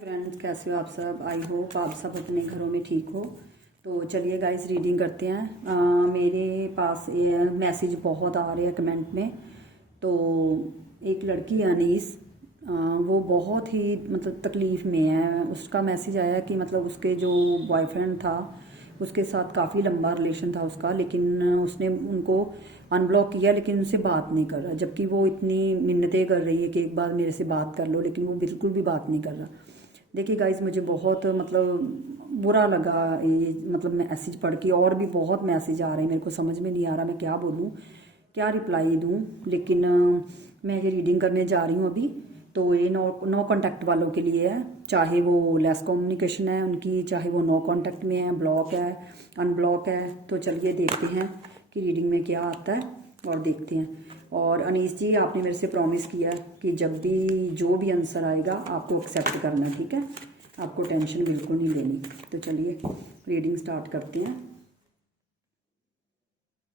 Friends, कैसे हो आप सब। आई होप आप सब अपने घरों में ठीक हो। तो चलिए गाइस रीडिंग करते हैं। मेरे पास मैसेज बहुत आ रहे हैं कमेंट में। तो एक लड़की है अनीस, वो बहुत ही मतलब तकलीफ़ में है। उसका मैसेज आया कि मतलब उसके जो बॉयफ्रेंड था उसके साथ काफ़ी लंबा रिलेशन था उसका, लेकिन उसने उनको अनब्लॉक किया, लेकिन उनसे बात नहीं कर रहा। जबकि वो इतनी मिन्नतें कर रही है कि एक बार मेरे से बात कर लो, लेकिन वो बिल्कुल भी बात नहीं कर रहा। देखिए गाइस, मुझे बहुत मतलब बुरा लगा ये मतलब मैसेज पढ़ के। और भी बहुत मैसेज आ रहे हैं, मेरे को समझ में नहीं आ रहा मैं क्या बोलूँ, क्या रिप्लाई दूँ। लेकिन मैं ये रीडिंग करने जा रही हूँ अभी। तो ये नो कांटेक्ट वालों के लिए है, चाहे वो लेस कम्युनिकेशन है उनकी, चाहे वो नो कांटेक्ट में है, ब्लॉक है, अनब्लॉक है। तो चलिए देखते हैं कि रीडिंग में क्या आता है और देखते हैं। और अनीस जी, आपने मेरे से प्रॉमिस किया कि जब भी जो भी आंसर आएगा आपको एक्सेप्ट करना, ठीक है। आपको टेंशन बिल्कुल नहीं लेनी। तो चलिए रीडिंग स्टार्ट करते हैं।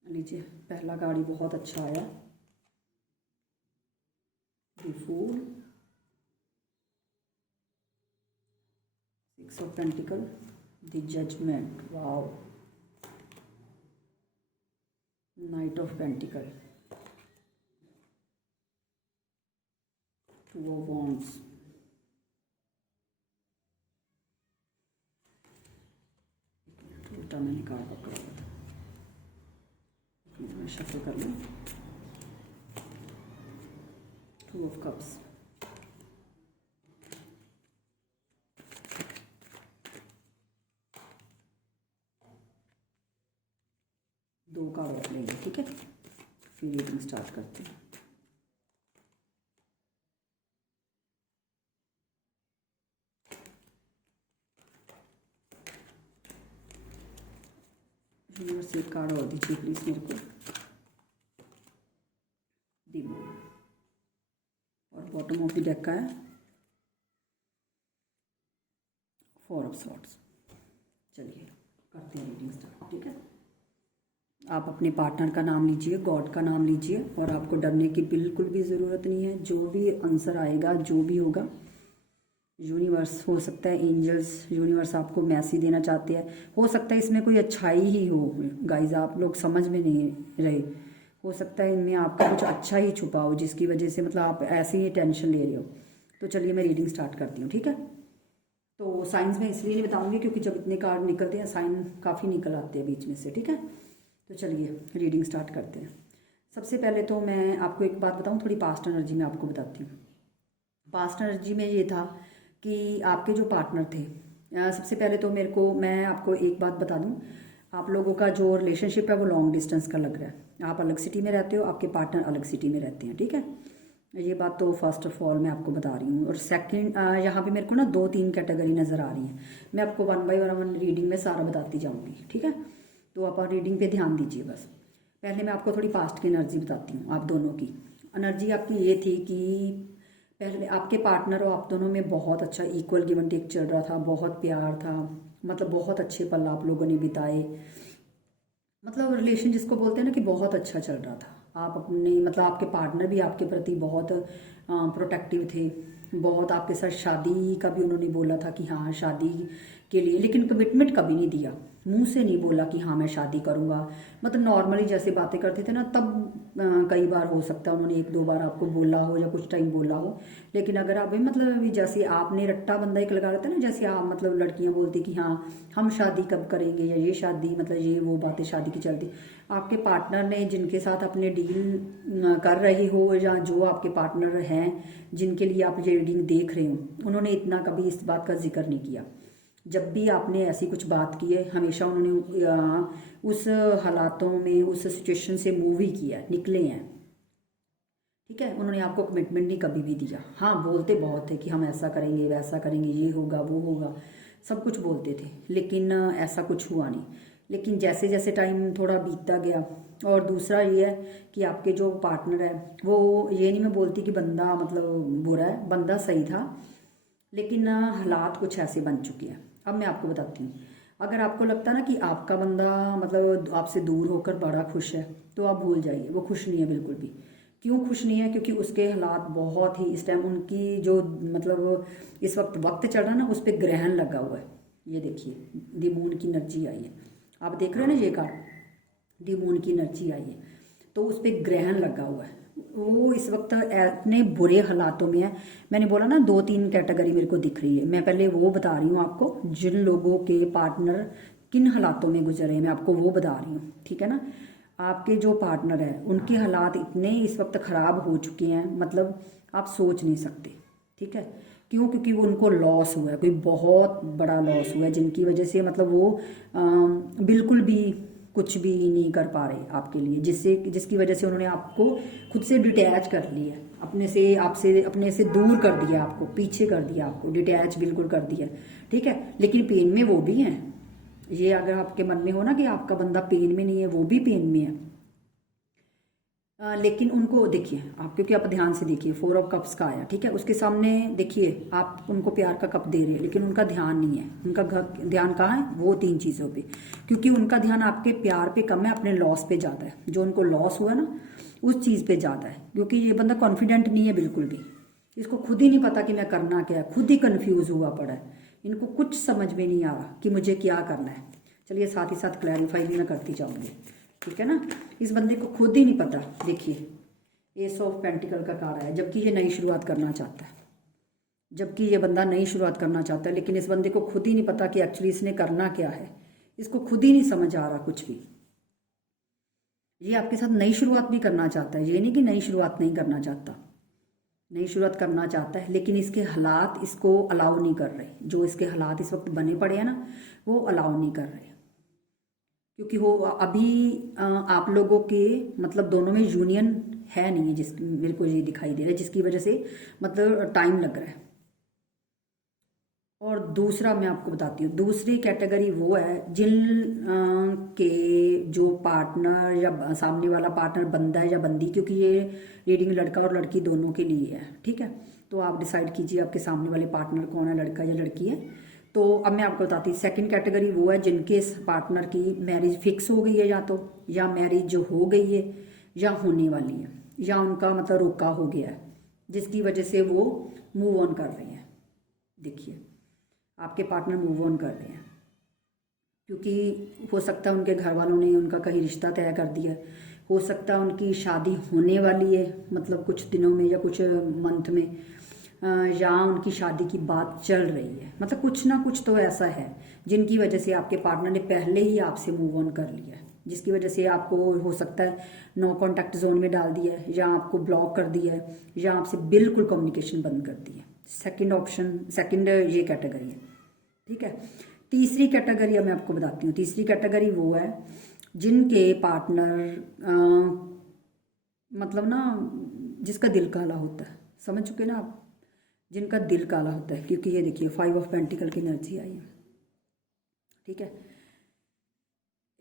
लीजिए, पहला कार्ड बहुत अच्छा आया, the fool, 6 of pentacle, the judgement, wow, knight of pentacle, 2 of wands, उल्टा मैंने कार्ड पकड़ा हुआ था, मैं शफल कर लूँ। 2 ऑफ कप्स, दो कार्ड रख लेंगे, ठीक है। फिर रीडिंग स्टार्ट करते हैं। यूनिवर्स एक कार्ड और दीजिए प्लीज मेरे को, दी मून। और बॉटम ऑफ द डेक का है 4 ऑफ स्वॉर्ड्स। चलिए करते हैं रीडिंग स्टार्ट, ठीक है। आप अपने पार्टनर का नाम लीजिए, गॉड का नाम लीजिए, और आपको डरने की बिल्कुल भी ज़रूरत नहीं है। जो भी आंसर आएगा, जो भी होगा, यूनिवर्स हो सकता है, एंजल्स, यूनिवर्स आपको मैसेज देना चाहते हैं। हो सकता है इसमें कोई अच्छाई ही हो गाइज, आप लोग समझ में नहीं रहे। हो सकता है इनमें आपका कुछ अच्छा ही छुपा हो, जिसकी वजह से मतलब आप ऐसे ही टेंशन ले रहे हो। तो चलिए मैं रीडिंग स्टार्ट करती हूँ, ठीक है। तो साइंस में इसलिए नहीं बताऊंगी क्योंकि जब इतने कार्ड निकलते हैं साइन काफ़ी निकल आते हैं बीच में से, ठीक है। तो चलिए रीडिंग स्टार्ट करते हैं। सबसे पहले तो मैं आपको एक बात बताऊं, थोड़ी पास्ट एनर्जी में आपको बताती हूँ। पास्ट एनर्जी में ये था कि आपके जो पार्टनर थे, सबसे पहले तो मैं आपको एक बात बता दूं, आप लोगों का जो रिलेशनशिप है वो लॉन्ग डिस्टेंस का लग रहा है। आप अलग सिटी में रहते हो, आपके पार्टनर अलग सिटी में रहते हैं, ठीक है। ये बात तो फर्स्ट ऑफ ऑल मैं आपको बता रही हूँ। और सेकंड, यहाँ पे मेरे को ना 2-3 कैटेगरी नज़र आ रही हैं। मैं आपको 1 बाय 1 रीडिंग में सारा बताती जाऊँगी, ठीक है। तो आप रीडिंग पे ध्यान दीजिए बस। पहले मैं आपको थोड़ी पास्ट की एनर्जी बताती हूँ। आप दोनों की एनर्जी आपकी ये थी कि पहले आपके पार्टनर और आप दोनों में बहुत अच्छा इक्वल गिव एंड टेक चल रहा था, बहुत प्यार था, मतलब बहुत अच्छे पल आप लोगों ने बिताए। मतलब रिलेशन जिसको बोलते हैं ना कि बहुत अच्छा चल रहा था। आप अपने मतलब आपके पार्टनर भी आपके प्रति बहुत प्रोटेक्टिव थे। बहुत आपके साथ शादी का भी उन्होंने बोला था कि हाँ शादी के लिए, लेकिन कमिटमेंट कभी नहीं दिया। मुंह से नहीं बोला कि हाँ मैं शादी करूँगा। मतलब नॉर्मली जैसे बातें करते थे ना तब कई बार हो सकता है उन्होंने 1-2 बार आपको बोला हो या कुछ टाइम बोला हो। लेकिन अगर आप मतलब अभी जैसे आपने रट्टा बंधा एक लगा रहता है ना, जैसे आप मतलब लड़कियां बोलती कि हाँ हम शादी कब करेंगे, या ये शादी मतलब ये वो बातें शादी की चलती। आपके पार्टनर ने जिनके साथ अपने डील कर रहे हो, या जो आपके पार्टनर हैं जिनके लिए आप ये रीडिंग देख रहे हो, उन्होंने इतना कभी इस बात का जिक्र नहीं किया। जब भी आपने ऐसी कुछ बात की है, हमेशा उन्होंने उस हालातों में उस सिचुएशन से मूव ही किया, निकले हैं, ठीक है। उन्होंने आपको कमिटमेंट नहीं कभी भी दिया। हाँ बोलते बहुत थे कि हम ऐसा करेंगे, वैसा करेंगे, ये होगा वो होगा, सब कुछ बोलते थे, लेकिन ऐसा कुछ हुआ नहीं। लेकिन जैसे जैसे टाइम थोड़ा बीतता गया, और दूसरा ये है कि आपके जो पार्टनर है वो, ये नहीं मैं बोलती कि बंदा मतलब बुरा है, बंदा सही था, लेकिन हालात कुछ ऐसे बन चुके हैं। अब मैं आपको बताती हूँ। अगर आपको लगता है ना कि आपका बंदा मतलब आपसे दूर होकर बड़ा खुश है, तो आप भूल जाइए, वो खुश नहीं है बिल्कुल भी। क्यों खुश नहीं है? क्योंकि उसके हालात बहुत ही इस टाइम उनकी जो मतलब इस वक्त चल रहा है ना, उस पर ग्रहण लगा हुआ है। ये देखिए दी मून की एनर्जी आई है, आप देख रहे हो ना ये कार्ड, दी मून की एनर्जी आई है, तो उस पर ग्रहण लगा हुआ है। वो इस वक्त इतने बुरे हालातों में है। मैंने बोला ना 2-3 कैटेगरी मेरे को दिख रही है, मैं पहले वो बता रही हूँ आपको, जिन लोगों के पार्टनर किन हालातों में गुजरे हैं मैं आपको वो बता रही हूँ, ठीक है ना। आपके जो पार्टनर है उनके हालात इतने इस वक्त ख़राब हो चुके हैं, मतलब आप सोच नहीं सकते, ठीक है। क्यों? क्योंकि वो उनको लॉस हुआ है, कोई बहुत बड़ा लॉस हुआ है, जिनकी वजह से मतलब वो बिल्कुल भी कुछ भी नहीं कर पा रहे आपके लिए, जिसकी वजह से उन्होंने आपको खुद से डिटैच कर लिया, अपने से दूर कर दिया, आपको पीछे कर दिया, आपको डिटैच बिल्कुल कर दिया, ठीक है। लेकिन पेन में वो भी हैं। ये अगर आपके मन में हो ना कि आपका बंदा पेन में नहीं है, वो भी पेन में है। लेकिन उनको देखिए आप, क्योंकि आप ध्यान से देखिए 4 ऑफ कप्स का आया, ठीक है। उसके सामने देखिए आप उनको प्यार का कप दे रहे हैं, लेकिन उनका ध्यान नहीं है। उनका ध्यान कहाँ है? वो 3 चीज़ों पे, क्योंकि उनका ध्यान आपके प्यार पे कम है, अपने लॉस पे ज़्यादा है। जो उनको लॉस हुआ ना उस चीज़ पे ज़्यादा है, क्योंकि ये बंदा कॉन्फिडेंट नहीं है बिल्कुल भी। इसको खुद ही नहीं पता कि मैं करना क्या है, खुद ही कन्फ्यूज़ हुआ पड़ा है। इनको कुछ समझ में नहीं आ रहा कि मुझे क्या करना है। चलिए साथ ही साथ क्लैरिफाई भी मैं करती जाऊँगी, ठीक है ना। इस बंदे को खुद ही नहीं पता। देखिए एस ऑफ पेंटिकल का कार्ड है, जबकि ये नई शुरुआत करना चाहता है, जबकि ये बंदा नई शुरुआत करना चाहता है, लेकिन इस बंदे को खुद ही नहीं पता कि एक्चुअली इसने करना क्या है। इसको खुद ही नहीं समझ आ रहा कुछ भी। ये आपके साथ नई शुरुआत भी करना चाहता है, ये नहीं कि नई शुरुआत नहीं करना चाहता, नई शुरुआत करना चाहता है, लेकिन इसके हालात इसको अलाउ नहीं कर रहे। जो इसके हालात इस वक्त बने पड़े हैं ना, वो अलाउ नहीं कर रहे, क्योंकि वो अभी आप लोगों के मतलब दोनों में यूनियन है नहीं है, जिस मेरे को ये दिखाई दे रहा है, जिसकी वजह से मतलब टाइम लग रहा है। और दूसरा मैं आपको बताती हूँ, दूसरी कैटेगरी वो है जिन के जो पार्टनर या सामने वाला पार्टनर बंदा है या बंदी, क्योंकि ये रीडिंग लड़का और लड़की दोनों के लिए है, ठीक है। तो आप डिसाइड कीजिए आपके सामने वाले पार्टनर कौन है, लड़का या लड़की है। तो अब मैं आपको बताती हूँ, सेकंड कैटेगरी वो है जिनके पार्टनर की मैरिज फिक्स हो गई है, या मैरिज जो हो गई है या होने वाली है, या उनका मतलब रोका हो गया है, जिसकी वजह से वो मूव ऑन कर रहे हैं। देखिए आपके पार्टनर मूव ऑन कर रहे हैं, क्योंकि हो सकता है उनके घर वालों ने उनका कहीं रिश्ता तय कर दिया, हो सकता है उनकी शादी होने वाली है, मतलब कुछ दिनों में या कुछ मंथ में, या उनकी शादी की बात चल रही है, मतलब कुछ ना कुछ तो ऐसा है जिनकी वजह से आपके पार्टनर ने पहले ही आपसे मूव ऑन कर लिया है, जिसकी वजह से आपको हो सकता है नो कॉन्टैक्ट जोन में डाल दिया है, या आपको ब्लॉक कर दिया है, या आपसे बिल्कुल कम्युनिकेशन बंद कर दी है। सेकंड ऑप्शन, सेकंड ये कैटेगरी है, ठीक है। तीसरी कैटेगरी मैं आपको बताती हूँ। तीसरी कैटेगरी वो है जिनके पार्टनर मतलब ना जिसका दिल काला होता है, समझ चुके ना आप, जिनका दिल काला होता है, क्योंकि ये देखिए 5 ऑफ पेंटिकल की एनर्जी आई है, ठीक है।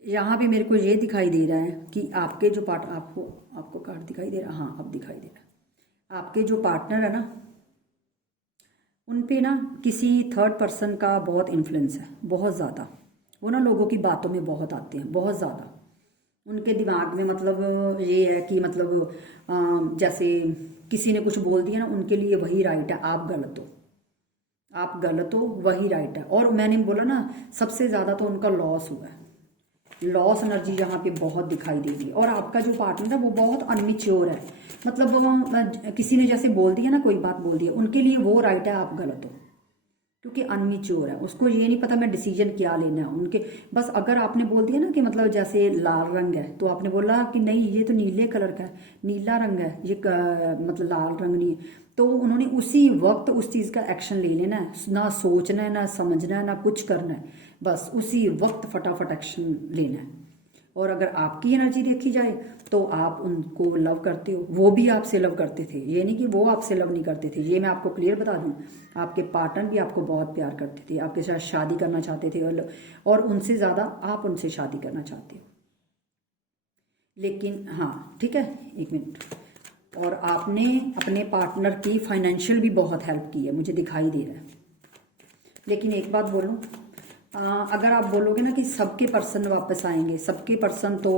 यहाँ पे मेरे को ये दिखाई दे रहा है कि आपके जो आपको कार्ड दिखाई दे रहा है, हाँ अब दिखाई दे रहा है, आपके जो पार्टनर है ना उन पे ना किसी थर्ड पर्सन का बहुत इन्फ्लुएंस है, बहुत ज़्यादा। वो ना लोगों की बातों में बहुत आते हैं, बहुत ज़्यादा। उनके दिमाग में मतलब ये है कि मतलब जैसे किसी ने कुछ बोल दिया ना, उनके लिए वही राइट है, आप गलत हो, आप गलत हो, वही राइट है। और मैंने बोला ना सबसे ज़्यादा तो उनका लॉस हुआ है, लॉस एनर्जी यहाँ पे बहुत दिखाई देगी। और आपका जो पार्टनर है वो बहुत अनमिच्योर है, मतलब वो किसी ने जैसे बोल दिया ना, कोई बात बोल दिया, उनके लिए वो राइट है, आप गलत हो, क्योंकि अनमिच्योर है। उसको ये नहीं पता मैं डिसीजन क्या लेना है उनके, बस अगर आपने बोल दिया ना कि मतलब जैसे लाल रंग है, तो आपने बोला कि नहीं ये तो नीले कलर का है, नीला रंग है ये, मतलब लाल रंग नहीं है, तो उन्होंने उसी वक्त उस चीज़ का एक्शन ले लेना है, ना सोचना है, ना समझना है, ना कुछ करना है, बस उसी वक्त फटाफट एक्शन लेना है। और अगर आपकी एनर्जी देखी जाए तो आप उनको लव करते हो, वो भी आपसे लव करते थे, ये नहीं कि वो आपसे लव नहीं करते थे। ये मैं आपको क्लियर बता दूं, आपके पार्टनर भी आपको बहुत प्यार करते थे, आपके साथ शादी करना चाहते थे, और उनसे ज़्यादा आप उनसे शादी करना चाहते हो। लेकिन हाँ ठीक है, एक मिनट, और आपने अपने पार्टनर की फाइनेंशियल भी बहुत हेल्प की है, मुझे दिखाई दे रहा है। लेकिन एक बात बोलूं, अगर आप बोलोगे ना कि सबके पर्सन वापस आएंगे, सबके पर्सन तो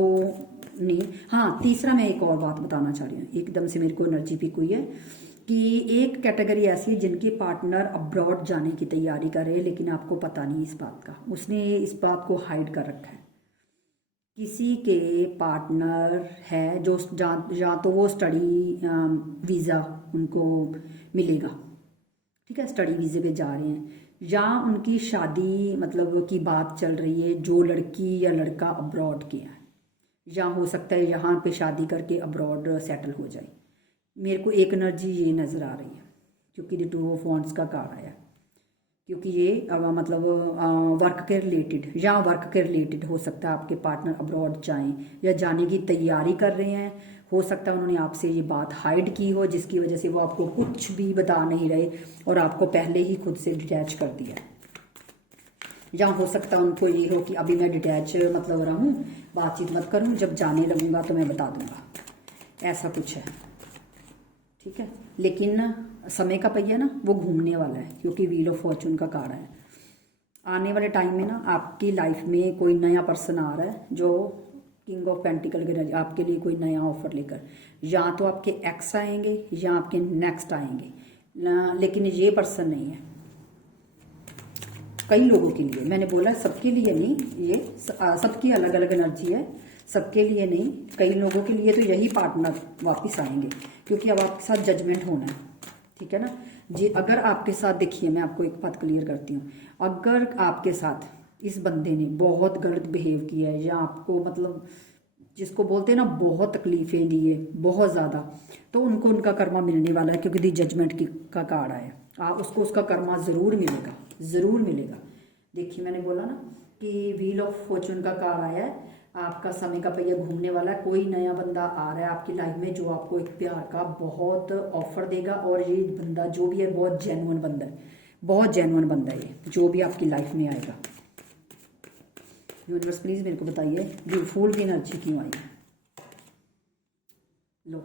नहीं, हाँ तीसरा मैं एक और बात बताना चाह रही हूँ, एकदम से मेरे को एनर्जी पिक हुई है कि एक कैटेगरी ऐसी है जिनके पार्टनर अब्रॉड जाने की तैयारी कर रहे हैं, लेकिन आपको पता नहीं इस बात का, उसने इस बात को हाइड कर रखा है। किसी के पार्टनर है जो या तो वो स्टडी वीज़ा उनको मिलेगा, ठीक है, स्टडी वीज़े पे जा रहे हैं, या उनकी शादी मतलब की बात चल रही है, जो लड़की या लड़का अब्रॉड के है, या हो सकता है यहाँ पे शादी करके अब्रॉड सेटल हो जाए। मेरे को एक एनर्जी ये नज़र आ रही है क्योंकि द 2 ऑफ वॉन्ड्स का कार्ड आया, क्योंकि ये मतलब वर्क के रिलेटेड या वर्क के रिलेटेड हो सकता है आपके पार्टनर अब्रॉड जाएं या जाने की तैयारी कर रहे हैं। हो सकता है उन्होंने आपसे ये बात हाइड की हो जिसकी वजह से वो आपको कुछ भी बता नहीं रहे और आपको पहले ही खुद से डिटैच कर दिया, या हो सकता है उनको ये हो कि अभी मैं डिटैच मतलब रहा हूँ, बातचीत मत करूँ, जब जाने लगूंगा तो मैं बता दूंगा, ऐसा कुछ है, ठीक है। लेकिन समय का पहिया ना वो घूमने वाला है क्योंकि व्हील ऑफ फॉर्चून का कार्ड है। आने वाले टाइम में ना आपकी लाइफ में कोई नया पर्सन आ रहा है जो किंग ऑफ पेंटिकल के आपके लिए कोई नया ऑफर लेकर, या तो आपके एक्स आएंगे या आपके नेक्स्ट आएंगे, लेकिन ये पर्सन नहीं है। कई लोगों के लिए, मैंने बोला सबके लिए नहीं, ये सबकी अलग अलग एनर्जी है, सबके लिए नहीं, कई लोगों के लिए तो यही पार्टनर वापस आएंगे क्योंकि अब आपके साथ जजमेंट होना है, ठीक है ना जी। अगर आपके साथ, देखिए मैं आपको एक बात क्लियर करती हूँ, अगर आपके साथ इस बंदे ने बहुत गलत बिहेव किया है या आपको मतलब जिसको बोलते हैं ना बहुत तकलीफें दी है बहुत ज़्यादा, तो उनको उनका कर्मा मिलने वाला है क्योंकि दी जजमेंट की का कार्ड आया। उसको उसका कर्मा ज़रूर मिलेगा, ज़रूर मिलेगा। देखिए मैंने बोला ना कि व्हील ऑफ फॉर्चून का कार्ड आया है, आपका समय का पहिया घूमने वाला है, कोई नया बंदा आ रहा है आपकी लाइफ में जो आपको एक प्यार का बहुत ऑफर देगा, और ये बंदा जो भी है बहुत जेन्युइन बंदा है, बहुत जेन्युइन बंदा है ये जो भी आपकी लाइफ में आएगा। यूनिवर्स प्लीज मेरे को बताइए फूल की एनर्जी क्यों आई है। लो,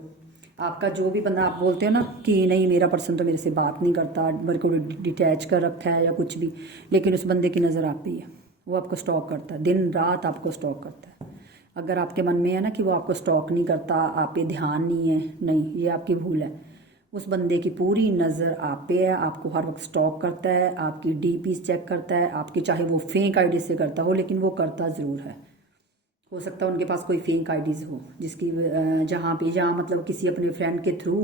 आपका जो भी बंदा, आप बोलते हो ना कि नहीं मेरा पर्सन तो मेरे से बात नहीं करता, मेरे को डिटैच कर रखा है या कुछ भी, लेकिन उस बंदे की नज़र आप पे ही है, वो आपको स्टॉक करता है, दिन रात आपको स्टॉक करता है। अगर आपके मन में है ना कि वो आपको स्टॉक नहीं करता, आप पे ध्यान नहीं है, नहीं, ये आपकी भूल है। उस बंदे की पूरी नज़र आप पे है, आपको हर वक्त स्टॉक करता है, आपकी डीपीज चेक करता है, आपकी चाहे वो फेक आईडी से करता हो लेकिन वो करता ज़रूर है। हो सकता है उनके पास कोई फेक आईडीज़ हो जिसकी जहाँ पे, या मतलब किसी अपने फ्रेंड के थ्रू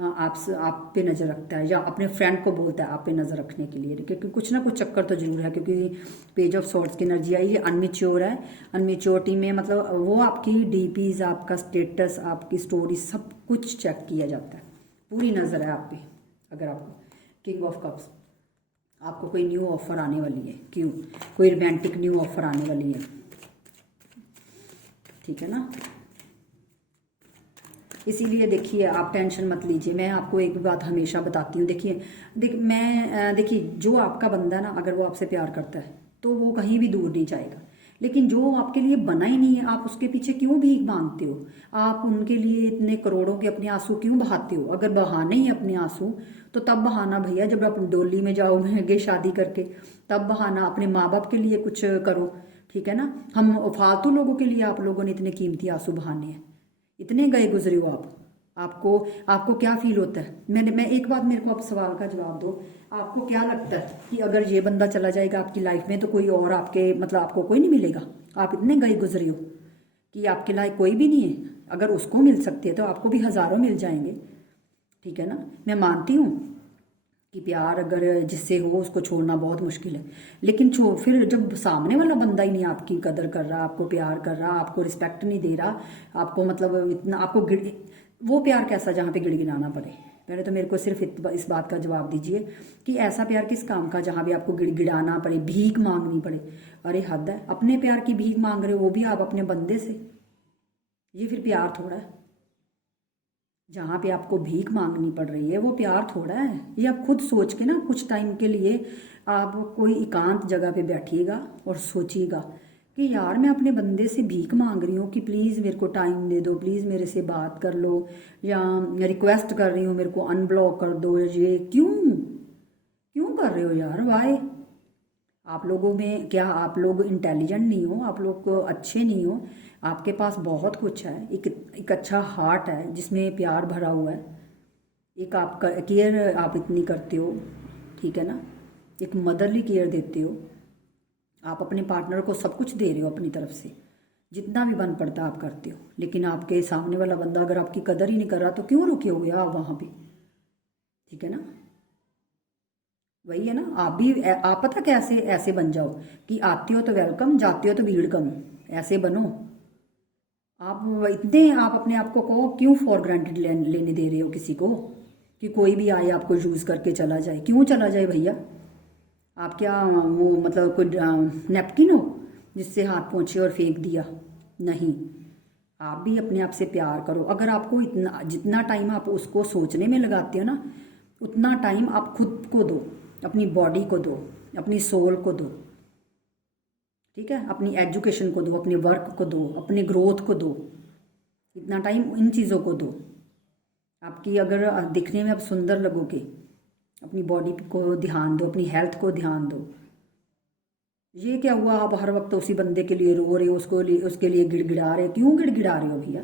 आप पे नज़र रखता है, या अपने फ्रेंड को बोलता है आप पे नज़र रखने के लिए, क्योंकि कुछ ना कुछ चक्कर तो जरूर है। क्योंकि पेज ऑफ सॉर्ट्स की एनर्जी आई है, अनमेच्योर है, अनमेच्योरिटी में मतलब वो आपकी डीपीज, आपका स्टेटस, आपकी स्टोरी सब कुछ चेक किया जाता है, पूरी नज़र है आप पे। अगर आपको किंग ऑफ कप्स, आपको कोई न्यू ऑफर आने वाली है, क्यों, कोई रोमांटिक न्यू ऑफर आने वाली है, ठीक है ना। इसीलिए देखिए आप टेंशन मत लीजिए, मैं आपको एक बात हमेशा बताती हूँ, देखिए जो आपका बंदा है ना, अगर वो आपसे प्यार करता है तो वो कहीं भी दूर नहीं जाएगा, लेकिन जो आपके लिए बना ही नहीं है, आप उसके पीछे क्यों भीख मांगते हो, आप उनके लिए इतने करोड़ों के अपने आंसू क्यों बहाते हो। अगर बहाने ही अपने आंसू तो तब बहाना भैया जब आप डोली में जाओगे शादी करके, तब बहाना, अपने माँ बाप के लिए कुछ करो, ठीक है ना। हम फालतू लोगों के लिए आप लोगों ने इतने कीमती आंसू बहाने हैं, इतने गए गुजरे हो आप, आपको क्या फील होता है। मैं एक बात, मेरे को आप सवाल का जवाब दो, आपको क्या लगता है कि अगर ये बंदा चला जाएगा आपकी लाइफ में तो कोई और आपके मतलब आपको कोई नहीं मिलेगा। आप इतने गए गुजरे हो कि आपके लायक कोई भी नहीं है। अगर उसको मिल सकती है तो आपको भी हज़ारों मिल जाएंगे, ठीक है ना। मैं मानती हूँ कि प्यार अगर जिससे हो उसको छोड़ना बहुत मुश्किल है, लेकिन फिर जब सामने वाला बंदा ही नहीं आपकी कदर कर रहा, आपको प्यार कर रहा, आपको रिस्पेक्ट नहीं दे रहा, आपको मतलब इतना आपको वो प्यार कैसा जहाँ पे गिड़गिड़ाना पड़े। पहले तो मेरे को सिर्फ इस बात का जवाब दीजिए कि ऐसा प्यार किस काम का जहाँ भी आपको गिड़गिड़ाना पड़े, भीख मांगनी पड़े। अरे हद है, अपने प्यार की भीख मांग रहे हो, वो भी आप अपने बंदे से, ये फिर प्यार थोड़ा है। जहाँ पे आपको भीख मांगनी पड़ रही है वो प्यार थोड़ा है। ये आप खुद सोच के ना कुछ टाइम के लिए आप कोई एकांत जगह पे बैठिएगा और सोचिएगा कि यार मैं अपने बंदे से भीख मांग रही हूँ कि प्लीज़ मेरे को टाइम दे दो, प्लीज़ मेरे से बात कर लो, या रिक्वेस्ट कर रही हूँ मेरे को अनब्लॉक कर दो। ये क्यों कर रहे हो यार, वाई। आप लोगों में क्या आप लोग इंटेलिजेंट नहीं हो, आप लोग अच्छे नहीं हो? आपके पास बहुत कुछ है, एक अच्छा हार्ट है जिसमें प्यार भरा हुआ है, एक आपका केयर आप इतनी करते हो, ठीक है ना, एक मदरली केयर देते हो, आप अपने पार्टनर को सब कुछ दे रहे हो अपनी तरफ से, जितना भी बन पड़ता आप करते हो। लेकिन आपके सामने वाला बंदा अगर आपकी कदर ही नहीं कर रहा तो क्यों रुके हुए आप वहाँ पे, ठीक है ना? वही है ना, आप भी आप पता कैसे ऐसे बन जाओ कि आते हो तो वेलकम, जाते हो तो भीड़ कम, ऐसे बनो आप। इतने आप अपने आप को कहो क्यों फॉर ग्रांटेड लेने दे रहे हो किसी को, कि कोई भी आए आपको यूज़ करके चला जाए? क्यों चला जाए भैया? आप क्या वो मतलब कोई नैपकिन हो जिससे हाथ पोंछे और फेंक दिया? नहीं, आप भी अपने आप से प्यार करो। अगर आपको इतना जितना टाइम आप उसको सोचने में लगाते हो ना, उतना टाइम आप खुद को दो, अपनी बॉडी को दो, अपनी सोल को दो, ठीक है, अपनी एजुकेशन को दो, अपने वर्क को दो, अपने ग्रोथ को दो, इतना टाइम इन चीज़ों को दो। आपकी अगर दिखने में आप सुंदर लगोगे, अपनी बॉडी को ध्यान दो, अपनी हेल्थ को ध्यान दो। ये क्या हुआ आप हर वक्त उसी बंदे के लिए रो रहे हो, उसके लिए गिड़गिड़ा रहे हो? क्यों गिड़गिड़ा रहे हो भैया?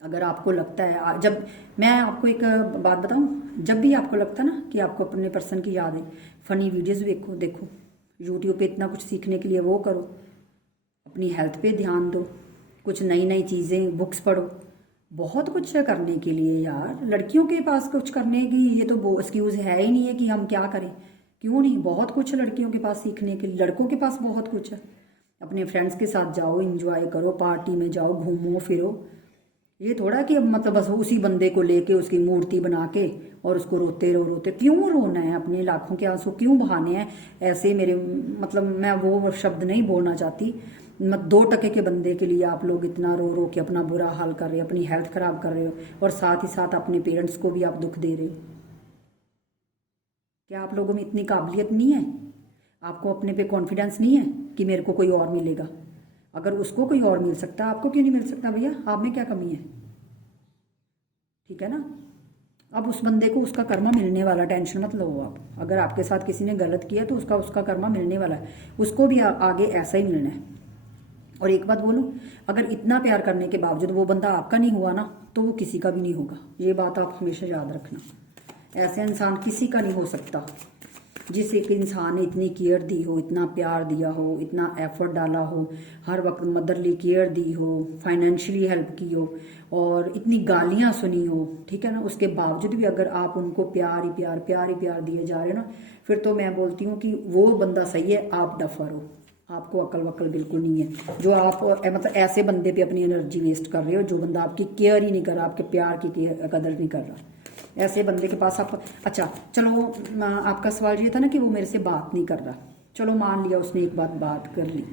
अगर आपको लगता है जब मैं आपको एक बात बताऊं, जब भी आपको लगता है ना कि आपको अपने पर्सन की याद है, फनी वीडियोस देखो देखो, यूट्यूब पे इतना कुछ सीखने के लिए वो करो, अपनी हेल्थ पे ध्यान दो, कुछ नई नई चीज़ें बुक्स पढ़ो, बहुत कुछ है करने के लिए यार। लड़कियों के पास कुछ करने की ये तो एक्सक्यूज़ है ही नहीं है कि हम क्या करें। क्यों नहीं, बहुत कुछ है लड़कियों के पास सीखने के लिए, लड़कों के पास बहुत कुछ है। अपने फ्रेंड्स के साथ जाओ, इंजॉय करो, पार्टी में जाओ, घूमो फिरो। ये थोड़ा कि अब मतलब बस उसी बंदे को लेके उसकी मूर्ति बना के और उसको रोते रहो। रोते क्यों रोना है? अपने लाखों के आंसू क्यों बहाने हैं? ऐसे मेरे मतलब मैं वो शब्द नहीं बोलना चाहती, मत 2 टके के बंदे के लिए आप लोग इतना रो रो के अपना बुरा हाल कर रहे हो, अपनी हेल्थ खराब कर रहे हो, और साथ ही साथ अपने पेरेंट्स को भी आप दुख दे रहे हो। क्या आप लोगों में इतनी काबिलियत नहीं है? आपको अपने पे कॉन्फिडेंस नहीं है कि मेरे को कोई और मिलेगा? अगर उसको कोई और मिल सकता, आपको क्यों नहीं मिल सकता भैया? आप में क्या कमी है? ठीक है ना? अब उस बंदे को उसका कर्मा मिलने वाला, टेंशन मत लो आप। अगर आपके साथ किसी ने गलत किया तो उसका उसका कर्मा मिलने वाला है, उसको भी आगे ऐसा ही मिलना है। और एक बात बोलूं, अगर इतना प्यार करने के बावजूद वो बंदा आपका नहीं हुआ ना, तो वो किसी का भी नहीं होगा। ये बात आप हमेशा याद रखना। ऐसा इंसान किसी का नहीं हो सकता जिस एक इंसान ने इतनी केयर दी हो, इतना प्यार दिया हो, इतना एफर्ट डाला हो, हर वक्त मदरली केयर दी हो, फाइनेंशियली हेल्प की हो, और इतनी गालियां सुनी हो, ठीक है ना, उसके बावजूद भी अगर आप उनको प्यार ही प्यार दिए जा रहे हो ना, फिर तो मैं बोलती हूँ कि वो बंदा सही है, आप डफर हो। आपको अकल वकल बिल्कुल नहीं है जो आप मतलब ऐसे बंदे पे अपनी एनर्जी वेस्ट कर रहे हो, जो बंदा आपकी केयर ही नहीं कर रहा, आपके प्यार की कदर नहीं कर रहा। ऐसे बंदे के पास आप अच्छा चलो, आपका सवाल ये था ना कि वो मेरे से बात नहीं कर रहा, चलो मान लिया उसने एक बात कर ली,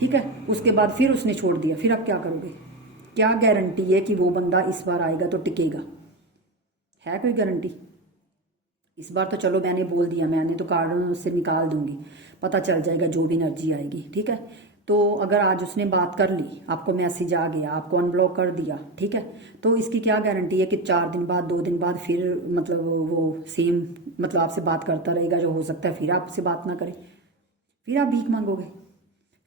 ठीक है, उसके बाद फिर उसने छोड़ दिया, फिर आप क्या करोगे? क्या गारंटी है कि वो बंदा इस बार आएगा तो टिकेगा? है कोई गारंटी? इस बार तो चलो मैंने बोल दिया, मैंने तो कार्ड से निकाल दूंगी, पता चल जाएगा जो भी एनर्जी आएगी, ठीक है। तो अगर आज उसने बात कर ली, आपको मैसेज आ गया, आपको अनब्लॉक कर दिया, ठीक है, तो इसकी क्या गारंटी है कि 4 दिन बाद 2 दिन बाद फिर मतलब वो सेम मतलब आपसे बात करता रहेगा? जो हो सकता है फिर आपसे बात ना करे, फिर आप भीख मांगोगे,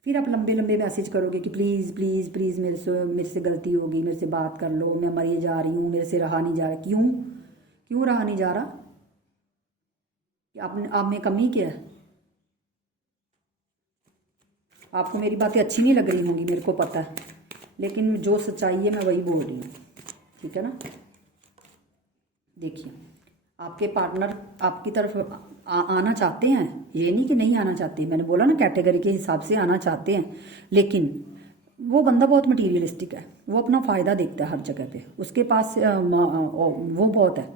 फिर आप लंबे लंबे मैसेज करोगे कि प्लीज़ प्लीज़ प्लीज़ मेरे से गलती होगी, मेरे से बात कर लो, मैं मरे जा रही हूँ, मेरे से रहा नहीं जा रहा। क्यों क्यों रहा नहीं जा रहा? कि आप में कमी क्या है? आपको मेरी बातें अच्छी नहीं लग रही होंगी, मेरे को पता है, लेकिन जो सच्चाई है मैं वही बोल रही हूँ, ठीक है ना। देखिए, आपके पार्टनर आपकी तरफ आना चाहते हैं, ये नहीं कि नहीं आना चाहते, मैंने बोला ना कैटेगरी के हिसाब से आना चाहते हैं, लेकिन वो बंदा बहुत मटीरियलिस्टिक है, वो अपना फ़ायदा देखता है हर जगह पे, उसके पास वो बहुत है,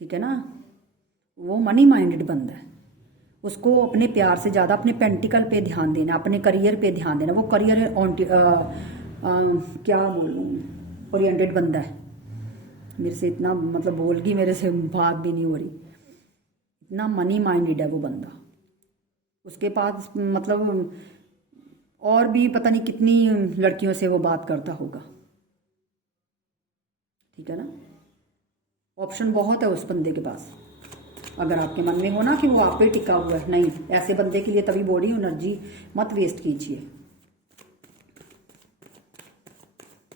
ठीक है ना, वो मनी माइंडेड बंदा है। उसको अपने प्यार से ज़्यादा अपने पेंटिकल पे ध्यान देना, अपने करियर पे ध्यान देना। वो करियर क्या बोलूँ, ओरिएंटेड बंदा है। मेरे से इतना मतलब बोलगी, मेरे से बात भी नहीं हो रही, इतना मनी माइंडेड है वो बंदा। उसके पास मतलब और भी पता नहीं कितनी लड़कियों से वो बात करता होगा, ठीक है ना। ऑप्शन बहुत है उस बंदे के पास। अगर आपके मन में हो ना कि वो आप पे टिका हुआ है, नहीं, ऐसे बंदे के लिए तभी बॉडी एनर्जी मत वेस्ट कीजिए।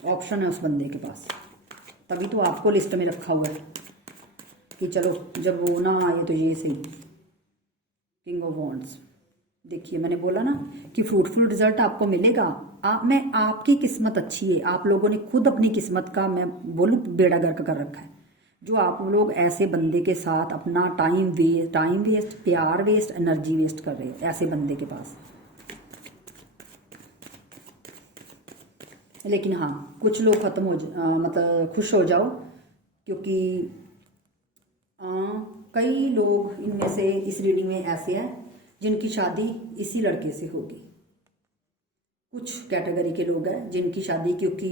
ऑप्शन है उस बंदे के पास, तभी तो आपको लिस्ट में रखा हुआ है कि चलो जब वो ना आए तो ये सही। किंग ऑफ वॉन्ड्स, देखिए मैंने बोला ना कि फ्रूटफुल रिजल्ट आपको मिलेगा। आपकी किस्मत अच्छी है, आप लोगों ने खुद अपनी किस्मत का, मैं बोलूँ, बेड़ा गर्क कर रखा है। जो आप लोग ऐसे बंदे के साथ अपना टाइम वेस्ट, प्यार वेस्ट, एनर्जी वेस्ट कर रहे हैं ऐसे बंदे के पास। लेकिन हाँ, कुछ लोग खत्म हो मतलब खुश हो जाओ, क्योंकि कई लोग इनमें से इस रीडिंग में ऐसे हैं जिनकी शादी इसी लड़के से होगी। कुछ कैटेगरी के लोग हैं जिनकी शादी, क्योंकि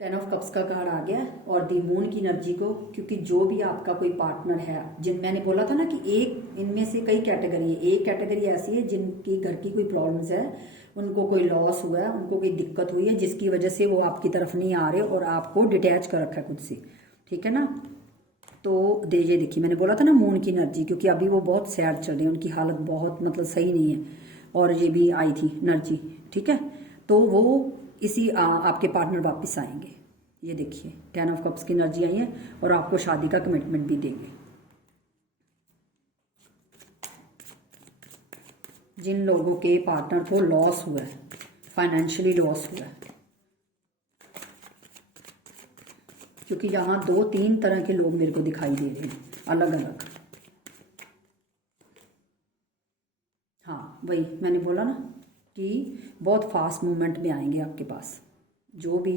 10 ऑफ कप्स का कार्ड आ गया और दी मून की एनर्जी को, क्योंकि जो भी आपका कोई पार्टनर है, जिन मैंने बोला था ना कि एक इनमें से कई कैटेगरी है, एक कैटेगरी ऐसी है जिनकी घर की कोई प्रॉब्लम्स है, उनको कोई लॉस हुआ है, उनको कोई दिक्कत हुई है जिसकी वजह से वो आपकी तरफ नहीं आ रहे और आपको डिटैच कर रखा है खुद से, ठीक है ना। तो ये देखिए मैंने बोला था ना मून की एनर्जी, क्योंकि अभी वो बहुत सैड चल रही है, उनकी हालत बहुत मतलब सही नहीं है, और ये भी आई थी एनर्जी, ठीक है। तो वो इसी आपके पार्टनर वापस आएंगे। ये देखिए 10 ऑफ कप्स की एनर्जी आई है और आपको शादी का कमिटमेंट भी देंगे। जिन लोगों के पार्टनर को लॉस हुआ है, फाइनेंशियली लॉस हुआ है, क्योंकि यहाँ 2-3 तरह के लोग मेरे को दिखाई दे रहे हैं अलग अलग। हाँ वही मैंने बोला ना कि बहुत फास्ट मूवमेंट में आएंगे आपके पास। जो भी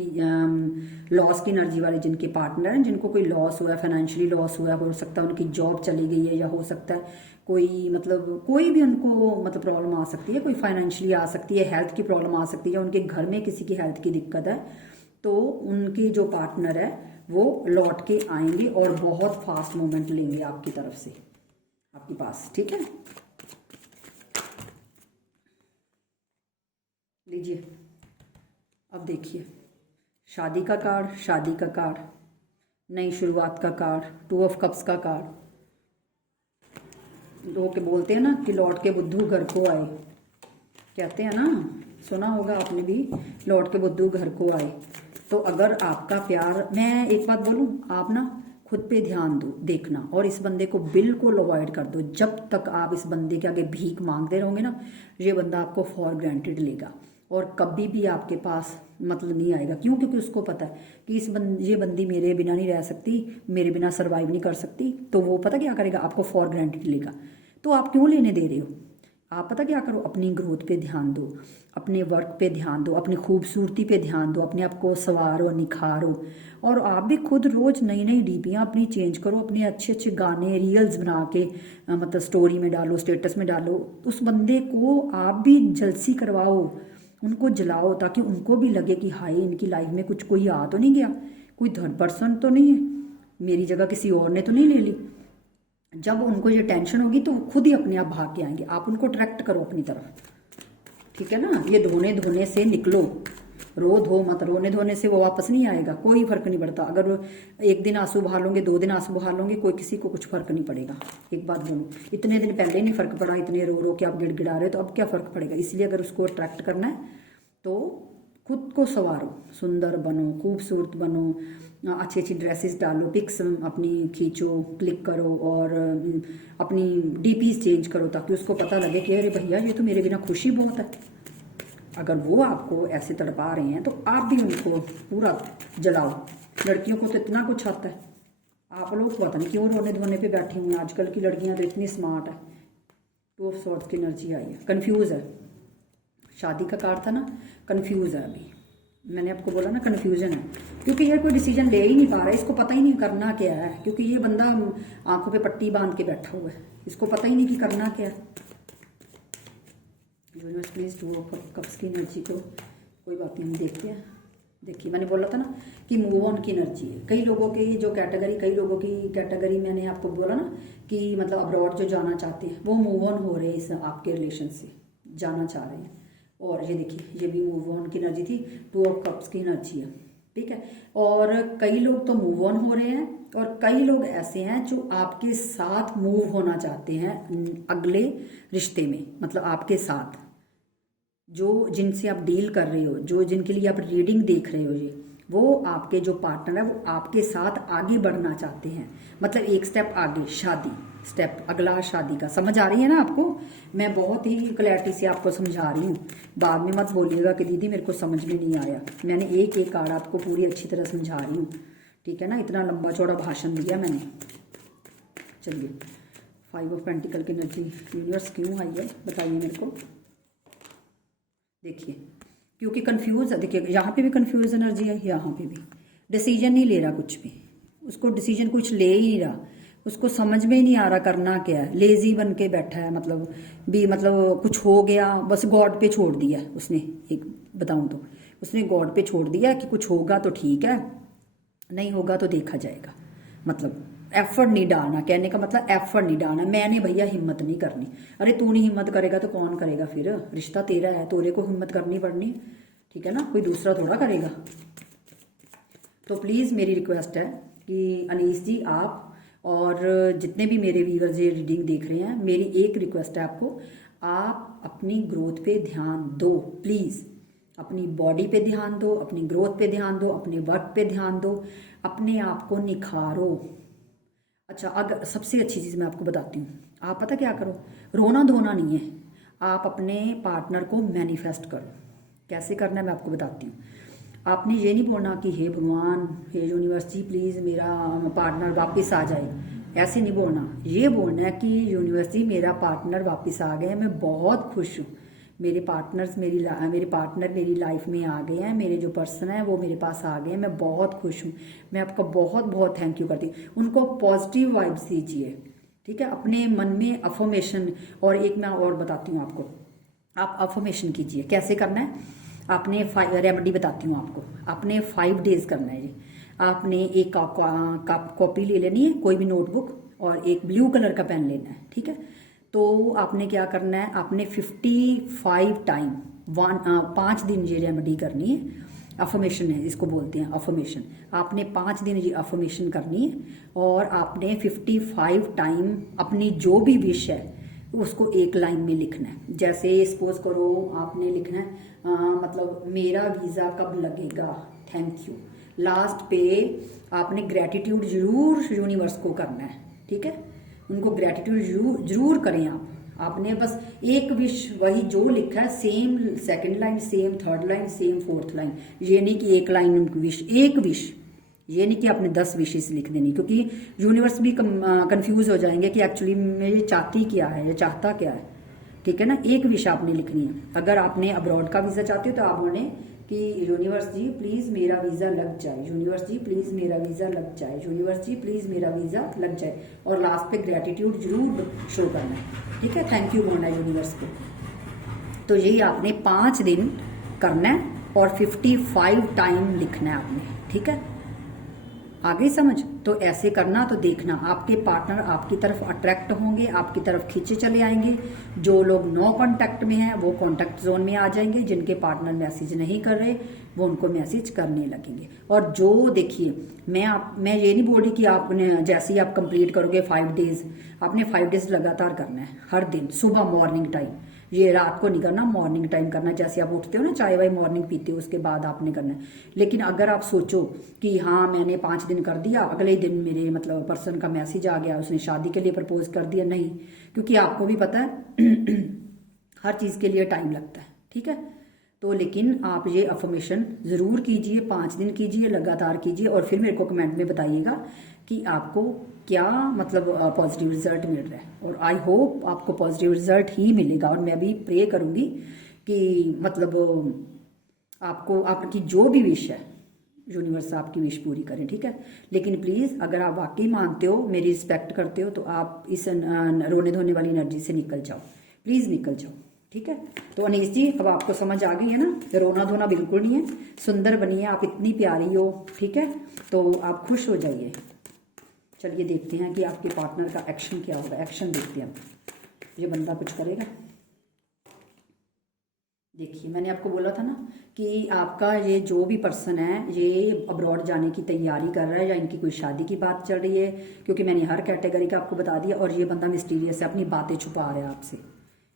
लॉस की एनर्जी वाले जिनके पार्टनर हैं, जिनको कोई लॉस हुआ है, फाइनेंशियली लॉस हुआ है, हो सकता है उनकी जॉब चली गई है, या हो सकता है कोई मतलब कोई भी उनको मतलब प्रॉब्लम आ सकती है, कोई फाइनेंशियली आ सकती है, हेल्थ की प्रॉब्लम आ सकती है, या उनके घर में किसी की हेल्थ की दिक्कत है, तो उनके जो पार्टनर है वो लौट के आएंगे और बहुत फास्ट मूवमेंट लेंगे आपकी तरफ से आपके पास, ठीक है। लीजिए अब देखिए शादी का कार्ड, शादी का कार्ड, नई शुरुआत का कार्ड, 2 ऑफ कप्स का कार्ड। लोग के बोलते हैं ना कि लौट के बुद्धू घर को आए, कहते हैं ना, सुना होगा आपने भी, लौट के बुद्धू घर को आए। तो अगर आपका प्यार, मैं एक बात बोलूं, आप ना खुद पे ध्यान दो, देखना, और इस बंदे को बिल्कुल अवॉइड कर दो। जब तक आप इस बंदे के आगे भीख मांगते रहोगे ना, ये बंदा आपको फॉर ग्रांटेड लेगा और कभी भी आपके पास मतलब नहीं आएगा। क्यों? क्योंकि उसको पता है कि ये बंदी मेरे बिना नहीं रह सकती, मेरे बिना सर्वाइव नहीं कर सकती, तो वो पता क्या करेगा, आपको फॉर ग्रांटेड लेगा। तो आप क्यों लेने दे रहे हो? आप पता क्या करो, अपनी ग्रोथ पे ध्यान दो, अपने वर्क पे ध्यान दो, अपनी खूबसूरती पे ध्यान दो, अपने आप को संवारो, निखारो, और आप भी खुद रोज नई नई डीपियाँ अपनी चेंज करो, अपने अच्छे अच्छे गाने रील्स बना के मतलब स्टोरी में डालो, स्टेटस में डालो। उस बंदे को आप भी जलसी करवाओ, उनको जलाओ, ताकि उनको भी लगे कि हाय इनकी लाइफ में कुछ कोई आ तो नहीं गया, कोई थर्ड पर्सन तो नहीं है, मेरी जगह किसी और ने तो नहीं ले ली। जब उनको ये टेंशन होगी तो खुद ही अपने आप भाग के आएंगे, आप उनको अट्रैक्ट करो अपनी तरफ, ठीक है ना। ये धोने धोने से निकलो, रो धो मत, रोने धोने से वो वापस नहीं आएगा, कोई फर्क नहीं पड़ता। अगर एक दिन आंसू बहा लोगे, 2 दिन आंसू बहा लोगे, कोई किसी को कुछ फर्क नहीं पड़ेगा। एक बात बोलो, इतने दिन पहले नहीं फर्क पड़ा, इतने रो रो के आप गिड़गिड़ा रहे हो, तो अब क्या फर्क पड़ेगा। इसलिए अगर उसको अट्रैक्ट करना है तो खुद को संवारो, सुंदर बनो, खूबसूरत बनो, अच्छी अच्छी ड्रेसेस डालो, पिक्स अपनी खींचो, क्लिक करो, और अपनी डीपीज चेंज करो, ताकि उसको पता लगे कि अरे भैया ये तो मेरे बिना खुशी बहुत है। अगर वो आपको ऐसे तड़पा रहे हैं तो आप भी उनको पूरा जलाओ। लड़कियों को तो इतना कुछ आता है, आप लोग पता नहीं क्यों रोने धोने पे बैठे हुए हैं। आजकल की लड़कियां तो इतनी स्मार्ट है। 2 ऑफ सॉर्ड्स की एनर्जी आई है, कन्फ्यूज है। शादी का कार्ड था ना, कन्फ्यूज है अभी, मैंने आपको बोला ना कन्फ्यूजन है, क्योंकि ये कोई डिसीजन ले ही नहीं पा रहा है, इसको पता ही नहीं करना क्या है, क्योंकि ये बंदा आंखों पे पट्टी बांध के बैठा हुआ है, इसको पता ही नहीं कि करना क्या है। यूनिवर्स प्लीज 2 ऑफ कप्स की एनर्जी को, कोई बात नहीं, हम देखते हैं। देखिए मैंने बोला था ना कि मूव ऑन की एनर्जी है। कई लोगों की जो कैटेगरी, कई लोगों की कैटेगरी मैंने आपको बोला ना कि मतलब अब्रॉड जो जाना चाहते हैं, वो मूव ऑन हो रहे हैं, इस आपके रिलेशन से जाना चाह रहे हैं। और ये देखिए ये भी मूव ऑन की एनर्जी थी, 2 ऑफ कप्स की एनर्जी है, ठीक है। और कई लोग तो मूव ऑन हो रहे हैं और कई लोग ऐसे हैं जो आपके साथ मूव होना चाहते हैं अगले रिश्ते में, मतलब आपके साथ जो जिनसे आप डील कर रहे हो, जो जिनके लिए आप रीडिंग देख रहे हो, ये वो आपके जो पार्टनर है वो आपके साथ आगे बढ़ना चाहते हैं, मतलब एक स्टेप आगे, शादी स्टेप अगला शादी का। समझ आ रही है ना आपको? मैं बहुत ही क्लैरिटी से आपको समझा रही हूँ, बाद में मत बोलिएगा कि दीदी मेरे को समझ में नहीं आया। मैंने एक एक कार्ड आपको पूरी अच्छी तरह समझा रही हूँ, ठीक है ना? इतना लंबा चौड़ा भाषण दिया मैंने। चलिए, 5 ऑफ पेंटिकल की एनर्जी यूनिवर्स क्यों आई है बताइए मेरे को। देखिए, क्योंकि कंफ्यूज है, देखिए यहाँ पे भी कंफ्यूज एनर्जी है, यहाँ पे भी डिसीजन नहीं ले रहा कुछ भी, उसको डिसीजन कुछ ले ही नहीं रहा, उसको समझ में ही नहीं आ रहा करना क्या है, लेजी बन के बैठा है, मतलब कुछ हो गया बस गॉड पे छोड़ दिया उसने। एक बताऊं तो उसने गॉड पे छोड़ दिया कि कुछ होगा तो ठीक है, नहीं होगा तो देखा जाएगा। मतलब एफर्ट नहीं डालना, कहने का मतलब एफर्ट नहीं डालना। मैंने भैया हिम्मत नहीं करनी। अरे तू नहीं हिम्मत करेगा तो कौन करेगा फिर? रिश्ता तेरा है, तोरे को हिम्मत करनी पड़नी, ठीक है ना? कोई दूसरा थोड़ा करेगा। तो प्लीज़ मेरी रिक्वेस्ट है कि अनीस जी आप और जितने भी मेरे व्यूअर्स ये रीडिंग देख रहे हैं, मेरी एक रिक्वेस्ट है आपको, आप अपनी ग्रोथ पे ध्यान दो प्लीज़। अपनी बॉडी पे ध्यान दो, अपनी ग्रोथ पे ध्यान दो, अपने वर्क पे ध्यान दो, अपने आप को निखारो। अच्छा, अगर सबसे अच्छी चीज़ मैं आपको बताती हूँ, आप पता क्या करो, रोना धोना नहीं है, आप अपने पार्टनर को मैनिफेस्ट करो। कैसे करना है मैं आपको बताती हूँ। आपने ये नहीं बोलना कि हे भगवान, हे यूनिवर्स जी प्लीज़ मेरा पार्टनर वापस आ जाए, ऐसे नहीं बोलना। ये बोलना है कि यूनिवर्स जी मेरा पार्टनर वापस आ गया, मैं बहुत खुश हूँ, मेरे पार्टनर मेरी लाइफ में आ गए हैं, मेरे जो पर्सन है वो मेरे पास आ गए हैं, मैं बहुत खुश हूँ, मैं आपका बहुत बहुत थैंक यू करती हूँ। उनको पॉजिटिव वाइब्स दीजिए, ठीक है? अपने मन में अफर्मेशन। और एक मैं और बताती हूँ आपको, आप अफर्मेशन कीजिए। कैसे करना है? आपने रेमेडी बताती हूँ आपको, आपने 5 डेज करना है ये। आपने एक कॉपी ले लेनी है, कोई भी नोटबुक, और एक ब्लू कलर का पेन लेना है, ठीक है? तो आपने क्या करना है, आपने 55 टाइम 5 दिन ये रेमेडी करनी है। अफर्मेशन है, इसको बोलते हैं अफर्मेशन। आपने 5 दिन ये अफर्मेशन करनी है, और आपने 55 टाइम अपनी जो भी विश है उसको एक लाइन में लिखना है। जैसे सपोज करो आपने लिखना है मतलब मेरा वीज़ा कब लगेगा, थैंक यू। लास्ट पे आपने ग्रेटिट्यूड जरूर यूनिवर्स को करना है, ठीक है? उनको ग्रेटिट्यूड जरूर करें आप। आपने बस एक विश, वही जो लिखा है same second line, same third line, same fourth line. ये नहीं कि एक लाइन विश, एक विश। ये नहीं कि आपने 10 विशेस लिख देनी, क्योंकि यूनिवर्स भी कंफ्यूज हो जाएंगे कि एक्चुअली में ये चाहती क्या है, ये चाहता क्या है, ठीक है ना? एक विश आपने लिखनी है। अगर आपने अब्रॉड का वीज़ा चाहते हो तो आप बोले कि यूनिवर्स जी प्लीज़ मेरा वीज़ा लग जाए, यूनिवर्स जी प्लीज़ मेरा वीज़ा लग जाए, यूनिवर्स जी प्लीज़ मेरा वीज़ा लग जाए, और लास्ट पे ग्रेटिट्यूड जरूर शो करना है, ठीक है? थैंक यू बोलना है यूनिवर्स को। तो यही आपने 5 दिन करना है, और 55 टाइम लिखना है आपने, ठीक है? आगे समझ? तो ऐसे करना, तो देखना आपके पार्टनर आपकी तरफ अट्रैक्ट होंगे, आपकी तरफ खींचे चले आएंगे। जो लोग नो कांटेक्ट में हैं वो कांटेक्ट जोन में आ जाएंगे, जिनके पार्टनर मैसेज नहीं कर रहे वो उनको मैसेज करने लगेंगे। और जो देखिए, मैं ये नहीं बोल रही कि आपने जैसे ही आप कंप्लीट करोगे 5 डेज, आपने 5 डेज लगातार करना है, हर दिन सुबह मॉर्निंग टाइम। ये रात को नहीं करना, मॉर्निंग टाइम करना। जैसे आप उठते हो ना, चाय वाय मॉर्निंग पीते हो, उसके बाद आपने करना है। लेकिन अगर आप सोचो कि हाँ मैंने 5 दिन कर दिया, अगले दिन मेरे मतलब पर्सन का मैसेज आ गया, उसने शादी के लिए प्रपोज कर दिया, नहीं, क्योंकि आपको भी पता है हर चीज़ के लिए टाइम लगता है, ठीक है? तो लेकिन आप ये अफर्मेशन ज़रूर कीजिए, 5 दिन कीजिए, लगातार कीजिए, और फिर मेरे को कमेंट में बताइएगा कि आपको क्या मतलब पॉजिटिव रिजल्ट मिल रहा है। और आई होप आपको पॉजिटिव रिजल्ट ही मिलेगा, और मैं भी प्रे करूँगी कि मतलब आपको आपकी जो भी विश है यूनिवर्स आपकी विश पूरी करें, ठीक है? लेकिन प्लीज़ अगर आप वाकई मानते हो, मेरी रिस्पेक्ट करते हो, तो आप इस रोने धोने वाली एनर्जी से निकल जाओ, प्लीज़ निकल जाओ, ठीक है? तो अनीस जी अब आपको समझ आ गई है ना, रोना धोना बिल्कुल नहीं है, सुंदर बनिए, आप इतनी प्यारी हो, ठीक है? तो आप खुश हो जाइए। चलिए देखते हैं कि आपके पार्टनर का एक्शन क्या होगा। एक्शन देखते हैं, ये बंदा कुछ करेगा? देखिए मैंने आपको बोला था ना कि आपका ये जो भी पर्सन है ये अब्रॉड जाने की तैयारी कर रहा है या इनकी कोई शादी की बात चल रही है, क्योंकि मैंने हर कैटेगरी का आपको बता दिया। और ये बंदा मिस्टीरियस है, अपनी बातें छुपा रहा है आपसे,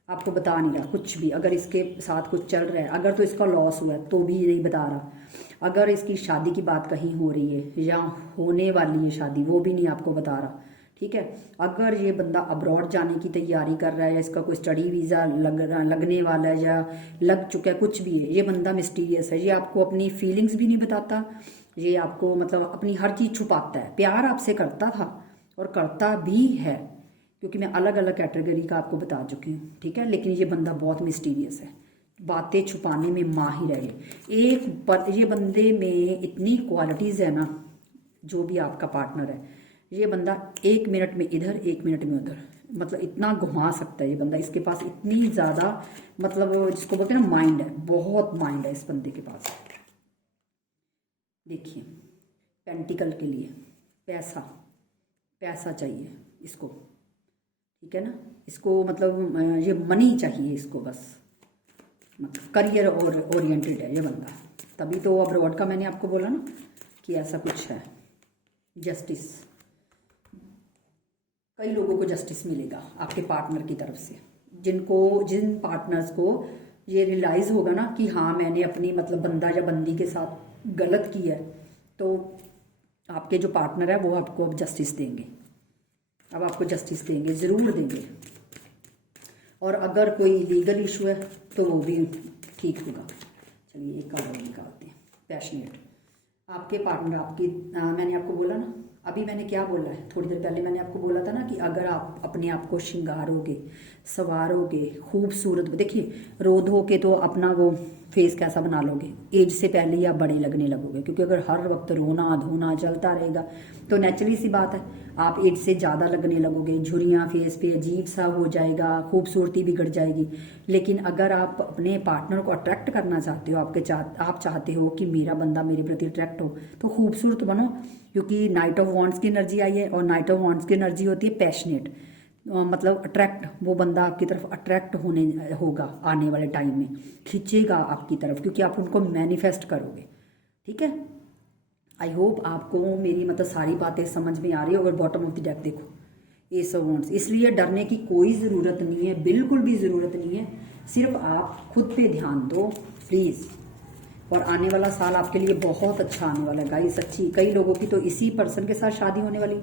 आपको बता नहीं रहा कुछ भी। अगर इसके साथ कुछ चल रहा है, अगर तो इसका लॉस हुआ है तो भी नहीं बता रहा। अगर इसकी शादी की बात कहीं हो रही है या होने वाली है शादी, वो भी नहीं आपको बता रहा। ठीक है, अगर ये बंदा अब्रॉड जाने की तैयारी कर रहा है या इसका कोई स्टडी वीज़ा लगने वाला है या लग चुका है, कुछ भी है, ये बंदा मिस्टीरियस है। ये आपको अपनी फीलिंग्स भी नहीं बताता, ये आपको मतलब अपनी हर चीज़ छुपाता है। प्यार आपसे करता था और करता भी है, क्योंकि मैं अलग अलग कैटेगरी का आपको बता चुकी हूँ। ठीक है, लेकिन ये बंदा बहुत मिस्टीरियस है, बातें छुपाने में माहिर है। ये बंदे में इतनी क्वालिटीज़ है ना, जो भी आपका पार्टनर है, ये बंदा 1 मिनट में इधर 1 मिनट में उधर, मतलब इतना घुमा सकता है ये बंदा। इसके पास इतनी ज़्यादा मतलब जिसको बोलते हैं ना माइंड है, बहुत माइंड है इस बंदे के पास। देखिए पेंटिकल के लिए पैसा, पैसा चाहिए इसको। ठीक है ना, इसको मतलब ये मनी चाहिए इसको बस, मतलब करियर और ओरिएंटेड है ये बंदा। तभी तो अब्रॉड का मैंने आपको बोला ना कि ऐसा कुछ है। जस्टिस, कई लोगों को जस्टिस मिलेगा आपके पार्टनर की तरफ से, जिन पार्टनर्स को ये रियलाइज़ होगा ना कि हाँ मैंने अपनी मतलब बंदा या बंदी के साथ गलत किया है, तो आपके जो पार्टनर है वो आपको अब जस्टिस देंगे। अब आपको जस्टिस देंगे, ज़रूर देंगे। और अगर कोई लीगल इशू है तो वो भी ठीक होगा। चलिए एक कार्ड निकालते हैं। पैशनेट, आपके पार्टनर आपकी मैंने आपको बोला ना, अभी मैंने क्या बोला है, थोड़ी देर पहले मैंने आपको बोला था ना कि अगर आप अपने आप को श्रृंगारोगे, संवारोगे, खूबसूरत, देखिए रो धो के तो अपना वो फेस कैसा बना लोगे, एज से पहले ही आप बड़े लगने लगोगे। क्योंकि अगर हर वक्त रोना धोना चलता रहेगा तो नेचुरली सी बात है आप एज से ज़्यादा लगने लगोगे, झुर्रियाँ फेस पे, अजीब सा हो जाएगा, खूबसूरती बिगड़ जाएगी। लेकिन अगर आप अपने पार्टनर को अट्रैक्ट करना चाहते हो, आप चाहते हो कि मेरा बंदा मेरे प्रति अट्रैक्ट हो, तो खूबसूरत बनो। क्योंकि नाइट ऑफ वॉन्ड्स की एनर्जी आई है और नाइट ऑफ वॉन्ड्स की एनर्जी होती है पैशनेट, मतलब अट्रैक्ट। वो बंदा आपकी तरफ अट्रैक्ट होने होगा आने वाले टाइम में, खींचेगा आपकी तरफ, क्योंकि आप उनको मैनिफेस्ट करोगे। ठीक है, आई होप आपको मेरी मतलब सारी बातें समझ में आ रही है। और बॉटम ऑफ द डेक देखो, एस ऑफ वॉन्ड्स, इसलिए डरने की कोई ज़रूरत नहीं है, बिल्कुल भी ज़रूरत नहीं है। सिर्फ आप खुद पे ध्यान दो प्लीज़। और आने वाला साल आपके लिए बहुत अच्छा आने वाला है गाइस। सच्ची, कई लोगों की तो इसी पर्सन के साथ शादी होने वाली,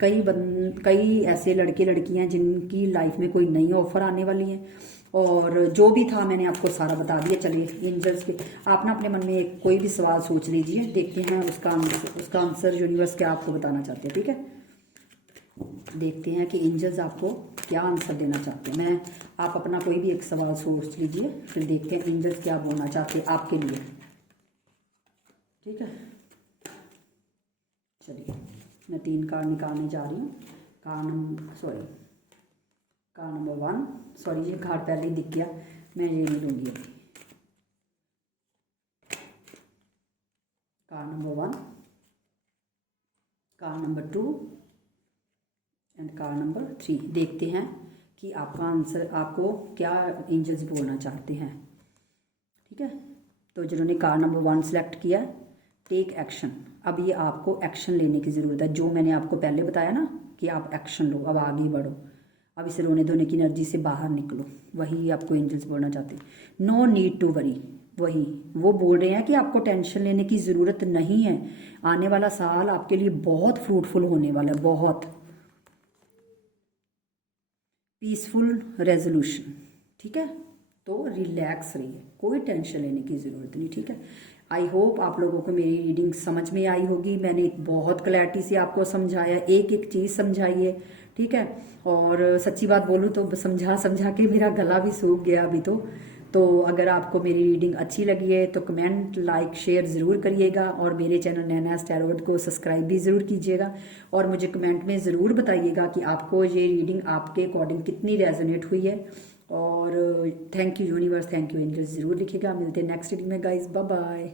कई ऐसे लड़के लड़कियां जिनकी लाइफ में कोई नई ऑफर आने वाली है। और जो भी था मैंने आपको सारा बता दिया। चलिए एंजल्स के, आप ना अपने मन में कोई भी सवाल सोच लीजिए, देखते हैं उसका आंसर यूनिवर्स क्या आपको बताना चाहते हैं। ठीक है, देखते हैं कि एंजल्स आपको क्या आंसर देना चाहते हैं। आप अपना कोई भी एक सवाल सोच लीजिए, फिर देखते हैं एंजल्स क्या बोलना चाहते हैं आपके लिए। ठीक है, चलिए मैं 3 कार्ड निकालने जा रही हूँ। कार्ड नंबर 1, सॉरी ये कार्ड पहले ही दिख गया, मैं ये नहीं लूँगी अभी। Card number 1, card number 2 and card number 3। देखते हैं कि आपका आंसर, आपको क्या एंजल्स बोलना चाहते हैं। ठीक है, तो जिन्होंने कार्ड नंबर 1 सेलेक्ट किया, टेक एक्शन। अब ये आपको एक्शन लेने की ज़रूरत है। जो मैंने आपको पहले बताया ना कि आप एक्शन लो, अब आगे बढ़ो, अब इस रोने धोने की एनर्जी से बाहर निकलो, वही आपको एंजल्स बोलना चाहते हैं। नो नीड टू वरी, वही वो बोल रहे हैं कि आपको टेंशन लेने की ज़रूरत नहीं है। आने वाला साल आपके लिए बहुत फ्रूटफुल होने वाला है, बहुत पीसफुल रेजोल्यूशन। ठीक है, तो रिलैक्स रहिए, कोई टेंशन लेने की ज़रूरत नहीं। ठीक है, आई होप आप लोगों को मेरी रीडिंग समझ में आई होगी। मैंने बहुत क्लैरिटी से आपको समझाया, एक एक चीज़ समझाई है। ठीक है, और सच्ची बात बोलूँ तो समझा के मेरा गला भी सूख गया अभी तो अगर आपको मेरी रीडिंग अच्छी लगी है तो कमेंट, लाइक, शेयर ज़रूर करिएगा। और मेरे चैनल नैनाज़ टैरोट को सब्सक्राइब भी ज़रूर कीजिएगा। और मुझे कमेंट में ज़रूर बताइएगा कि आपको ये रीडिंग आपके अकॉर्डिंग कितनी रेजोनेट हुई है। और thank you universe, thank you angels ज़रूर लिखिएगा। मिलते हैं नेक्स्ट रीडिंग में गाइज, बाय बाय।